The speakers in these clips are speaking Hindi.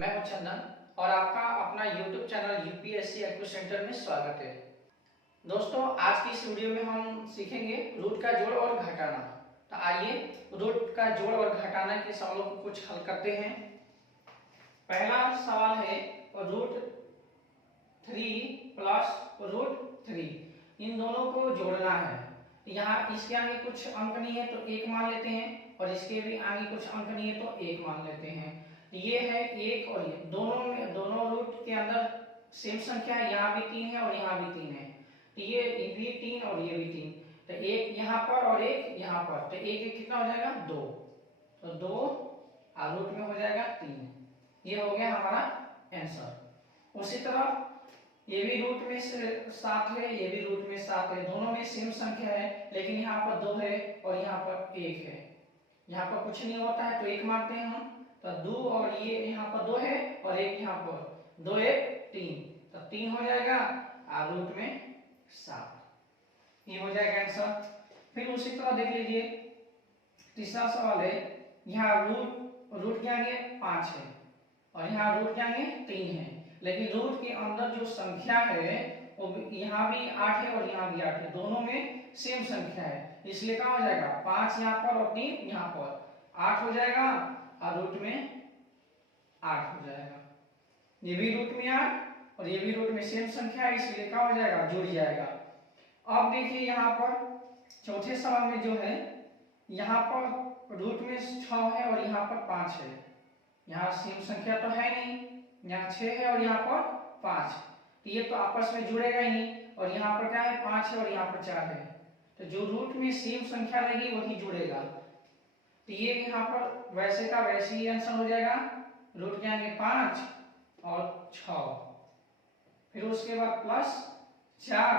मैं हूं चंदन और आपका अपना YouTube channel UPSC active centre में स्वागत है। दोस्तों, आज की इस वीडियो में हम सीखेंगे रूट का जोड़ और घटाना। तो आइए रूट का जोड़ और घटाना के सवालों को कुछ हल करते हैं। पहला सवाल है रूट 3 प्लस रूट 3, इन दोनों को जोड़ना है। यहाँ इसके आगे कुछ अंक नहीं है तो एक मान लेते हैं, और इसके भी आगे कुछ अंक नहीं है तो एक मान लेते हैं। ये है एक, और ये दोनों रूट के अंदर सेम संख्या है, यहाँ भी 3 है और यहाँ भी 3 है। तो ये भी 3 और ये भी 3, तो एक यहाँ पर और एक यहाँ पर, तो एक एक कितना हो जाएगा 2, तो 2 और रूट में हो जाएगा 3। ये हो गया हमारा आंसर। उसी तरह ये भी रूट में 7 है, ये भी रूट में 7 है, दोनों में सेम संख्या है, लेकिन यहाँ पर 2 है और यहाँ पर 1 है। यहाँ पर कुछ नहीं होता है तो 1 मानते हैं हम, तो 2 और ये यहाँ पर 2 है और 1 यहाँ पर, 2 1 3, तो 3 हो जाएगा और रूट में 7। ये हो जाएगा आंसर। फिर उसी तरह देख लीजिए, तीसरा सवाल है। यहाँ रूट के आगे 5 है और यहाँ रूट के आगे 3 है, लेकिन रूट के अंदर जो संख्या है वो यहाँ भी 8 है और यहाँ भी 8 है, दोनों में सेम संख्या है, इसलिए क्या हो जाएगा 5 यहाँ पर और 3 यहाँ पर, 8 हो जाएगा और रूट में 8 हो जाएगा। ये भी रूट में 8 और ये भी रूट में सेम संख्या है, इसलिए क्या हो जाएगा जुड़ जाएगा। अब देखिए यहाँ पर चौथे सवाल में जो है, यहाँ पर रूट में 6 है और यहाँ पर 5 है, यहाँ सेम संख्या तो है नहीं, यहाँ 6 है और यहाँ पर 5, तो ये तो आपस में जुड़ेगा ही नहीं, और यहाँ पर क्या है 5 है और यहाँ पर 4 है, तो जो रूट में सेम संख्या रहेगी वही जुड़ेगा। तो ये यहाँ पर वैसे का वैसे ही आंसर हो जाएगा, रूट के आगे 5 और 6, फिर उसके बाद प्लस 4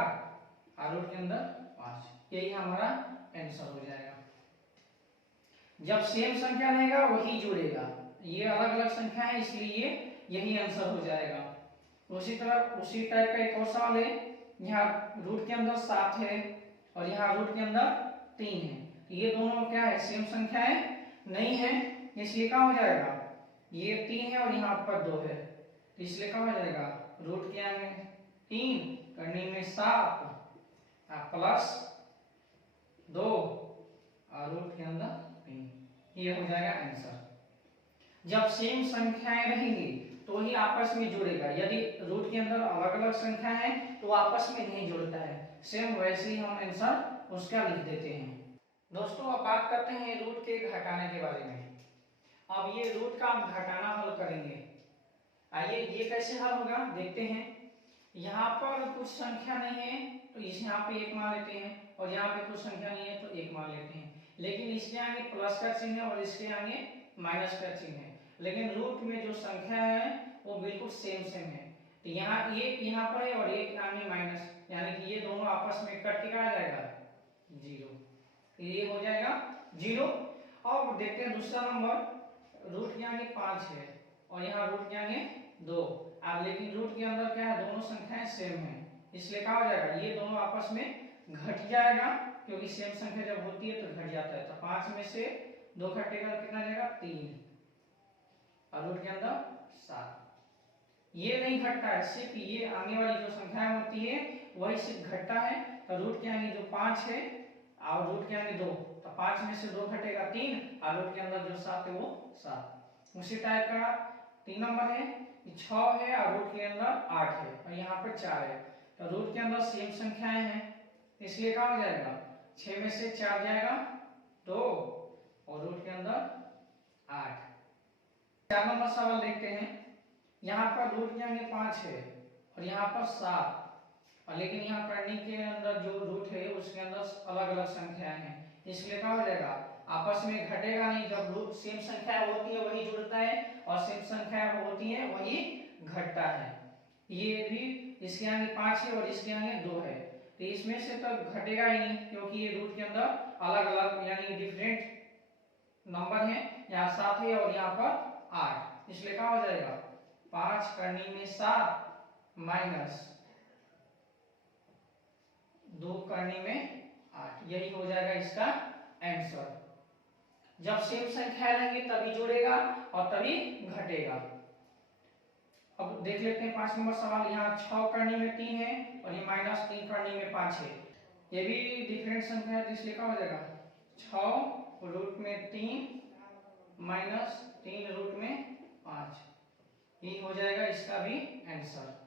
और रूट के अंदर 5, यही हमारा आंसर हो जाएगा। जब सेम संख्या रहेगा वही जुड़ेगा, ये अलग अलग संख्या है इसलिए यही आंसर हो जाएगा। उसी तरह उसी टाइप का एक और सवाल है। यहाँ रूट के अंदर 7 है और यहाँ रूट के अंदर 3 है, ये दोनों क्या है सेम संख्या है नहीं है, इसलिए क्या हो जाएगा ये 3 है और यहाँ पर 2 है, तो इसलिए क्या हो जाएगा रूट के आगे 3 करने में 7 प्लस 2 और रूट के अंदर 3, ये हो जाएगा आंसर। जब सेम संख्याएं रहेंगी तो ही आपस में जुड़ेगा, यदि रूट के अंदर अलग अलग संख्या है तो आपस में नहीं जुड़ता है, सेम वैसे ही हम आंसर उसका लिख देते हैं। दोस्तों, अब बात करते हैं रूट के घटाने के बारे में। अब ये रूट का हम घटाना हल करेंगे। आइए ये कैसे हल होगा देखते हैं। यहाँ पर कुछ संख्या नहीं है तो इस यहाँ पे 1 मान लेते हैं, और यहाँ पे कुछ संख्या नहीं है तो 1 मान लेते हैं, लेकिन इसके आगे प्लस का चिन्ह है और इसके आगे माइनस का चिन्ह है, लेकिन रूट में जो संख्या है वो बिल्कुल सेम है, तो यहाँ 1 यहाँ पर है और 1 आगे माइनस, यानी कि ये दोनों आपस में कट के क्या आ जाएगा 0, ये हो जाएगा 0। अब देखते हैं दूसरा नंबर, रूट के आगे 5 है और यहाँ रूट के आगे 2, लेकिन रूट के अंदर क्या है दोनों संख्याएं सेम है, इसलिए क्या हो जाएगा ये दोनों आपस में घट जाएगा, क्योंकि सेम संख्या जब होती है तो घट जाता है, तो 5 में से 2 घटेगा कितना जाएगा 3 और रूट के अंदर 7। ये नहीं घटता है, सिर्फ ये आगे वाली जो संख्या होती है वही सिर्फ घटता है, तो रूट के आगे जो 5 है और रूट के आगे 2, तो 5 में से 2 घटेगा 3 और रूट के अंदर जो 7 है वो 7। उसी टाइप का 3 नंबर है, 6 है और रूट के अंदर 8 है और यहाँ पर 4 है, तो रूट के अंदर सेम संख्याएं हैं, इसलिए क्या हो जाएगा 6 में से 4 जाएगा 2 और रूट के अंदर 8। 4 नंबर सवाल देखते हैं। यहाँ पर रूट के आगे 5 है और यहाँ पर 7, और लेकिन यहाँ करने के अंदर जो रूट है उसके अंदर अलग अलग संख्याएं हैं, इसलिए क्या हो जाएगा आपस में घटेगा नहीं, जब रूट सेम संख्या होती है वही जुड़ता है और सेम संख्या होती है वही घटता है। ये भी इसके आगे 5 है और इसके आगे 2 है, तो इसमें से तो घटेगा ही नहीं, क्योंकि ये रूट के अंदर अलग अलग यानी डिफरेंट नंबर है, यहाँ 7 है और यहाँ पर 8, इसलिए क्या हो जाएगा 5 करने में 7 माइनस 2 करने में 8, यही हो जाएगा इसका आंसर। जब सेम संख्या रहेंगे तभी जुड़ेगा और तभी घटेगा। अब देख लेते हैं 5 नंबर सवाल। यहाँ 6 करनी में 3 है और ये -3 करनी में 5 है। ये भी डिफरेंट संख्या है तो इसलिए क्या हो जाएगा 6 रूट में 3 -3 रूट में 5, ये हो जाएगा इसका भी आंसर।